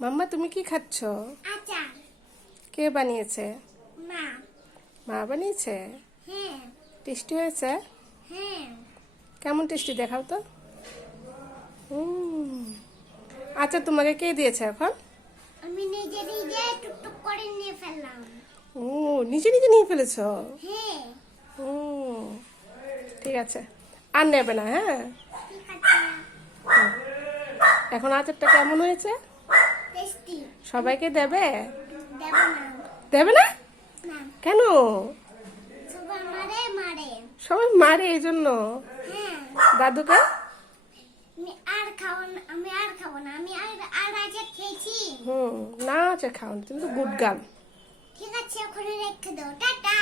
মাম্মা তুমি কি খাচ্ছ? কে বানিয়েছে? মা। বানিয়েছে? হ্যাঁ। টেস্টি হয়েছে? হ্যাঁ। কেমন টেস্টি দেখাও তো। আচ্ছা তোমাকে কে দিয়েছে এখন? আমি নিজে নিজে টুকটুক করে নিয়ে ফেললাম। ও নিজে নিজে নিয়ে ফেলেছো? হ্যাঁ। ও ঠিক আছে। আর নেবে না হ্যাঁ? এখন আচারটা কেমন হয়েছে? সবাইকে দেবে? না। দেবে না? কেন? সবাই মারে এই জন্য? হ্যাঁ। দাদুকে? আমি আর খাব না আমি আর খাব আমি আর আর আচার খেয়েছি। হুম না আচার খাও না তুমি তো গুড গার্ল। ঠিক আছে ওখানে রেখে দাও। টাটা।